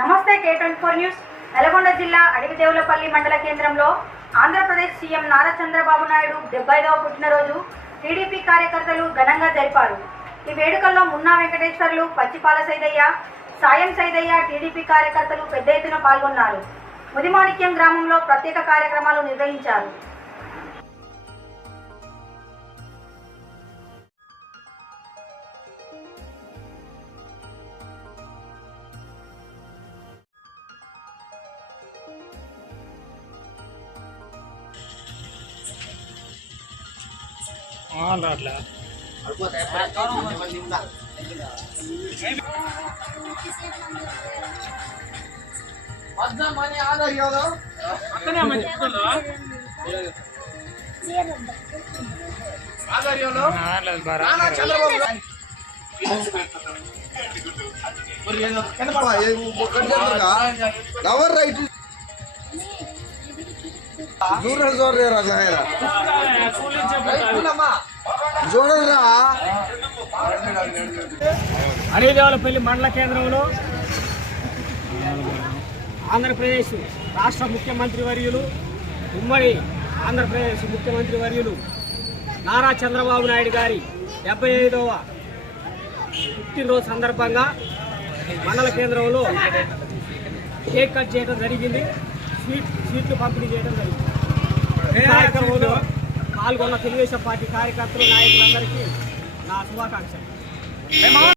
నమస్తే K24 news Nalgonda జిల్లా అడవిదేవులపల్లి మండల కేంద్రంలో ఆంధ్రప్రదేశ్ సీఎం నారా చంద్రబాబు నాయుడు 75వ పుట్టినరోజు టీడీపీ కార్యకర్తలు ఘనంగా జరిపారు। ఈ వేడుకల్లో మున్నా వెంకటేశ్వర్లు, పచ్చిపాల సైదయ్య, సాయం సైదయ్య టీడీపీ కార్యకర్తలు పెద్ద ఎత్తున పాల్గొన్నారు। ముదిమాణిక్యం గ్రామంలో ప్రత్యేక కార్యక్రమాలు నిర్వహించారు। అడవిదేవులపల్లి మండల కేంద్రంలో ఆంధ్రప్రదేశ్ రాష్ట్ర ముఖ్యమంత్రి వర్యులు, ఉమ్మడి ఆంధ్రప్రదేశ్ ముఖ్యమంత్రి వర్యులు నారా చంద్రబాబు నాయుడు గారి 75వ పుట్టినరోజు సందర్భంగా మండల కేంద్రంలో కేక్ కట్ చేయడం జరిగింది। స్వీట్లు పంపిణీ చేయడం జరిగింది। కార్యక్రమంలో పాల్గొన్న తెలుగుదేశం పార్టీ కార్యకర్తలు, నాయకులందరికీ నా శుభాకాంక్షలు।